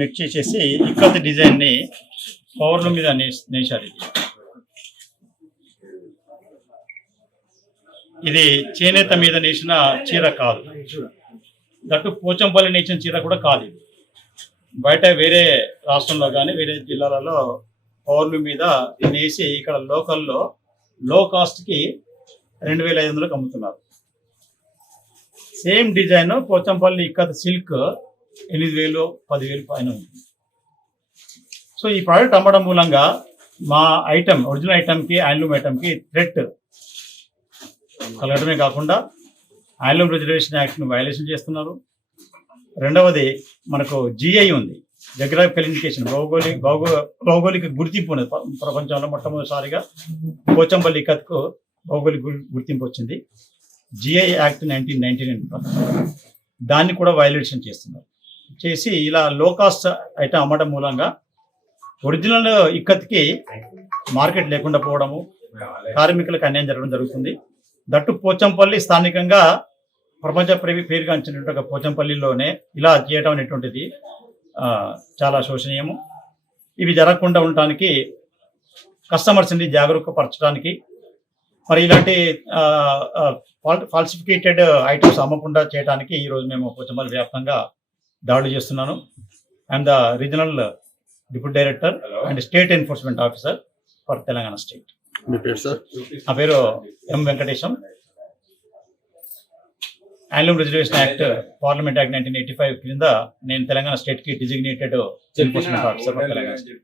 Mix చేసేసి ఇక్కత్ డిజైన్ని పవర్ల మీద నేశారు. ఇది చేనేత మీద నేసిన చీర కాదు, దట్టు పోచంపల్లి నేసిన చీర కూడా కాదు. ఇది బయట వేరే రాష్ట్రంలో కానీ వేరే జిల్లాలలో పవర్ల మీద నేసి ఇక్కడ లోకల్లో లో కాస్ట్కి 2500కి అమ్ముతున్నారు. Same design Pochampally ikat silk 8000 10,000 పైన ఉంటుంది. సో ఈ ప్రోడక్ట్ అమ్మడం మూలంగా మా ఐటమ్ ఒరిజినల్ ఐటమ్కి హ్యాండ్లూమ్ ఐటమ్కి థ్రెట్ కలగడమే కాకుండా హ్యాండ్లూమ్ రిజర్వేషన్ యాక్ట్ను వయలేషన్ చేస్తున్నారు. రెండవది మనకు జిఐ ఉంది, జగ్రాఫికల్ ఇండికేషన్, భౌగోళిక గుర్తింపు ఉన్నది. ప్రపంచంలో మొట్టమొదటిసారిగా పోచంపల్లి ఇక్కత్కు భౌగోళిక గుర్తింపు వచ్చింది, జిఐ యాక్ట్ 1999. దాన్ని కూడా వయలేషన్ చేస్తున్నారు. చేసి ఇలా లో కాస్ట్ ఐటమ్ అమ్మడం మూలంగా ఒరిజినల్ ఇక్కత్కి మార్కెట్ లేకుండా పోవడము, కార్మికులకు అన్యాయం జరగడం జరుగుతుంది. దట్టు పోచంపల్లి స్థానికంగా ప్రపంచ పేరుగాంచినటువంటి పోచంపల్లిలోనే ఇలా చేయడం అనేటువంటిది చాలా శోచనీయము. ఇవి జరగకుండా ఉండటానికి కస్టమర్స్ని జాగరూకపరచడానికి, మరి ఇలాంటి ఫాల్సిఫికేటెడ్ ఐటమ్స్ అమ్మకుండా చేయడానికి ఈరోజు మేము పోచంపల్లి వ్యాప్తంగా దాడులు చేస్తున్నాను. I'm the regional deputy director and state enforcement officer for Telangana state. మీ పేరు సార్? నా పేరు M Venkatesham. Handloom Reservation Act, Parliament Act 1985 కింద నేను తెలంగాణ స్టేట్కి designated enforcement officer for Telangana state.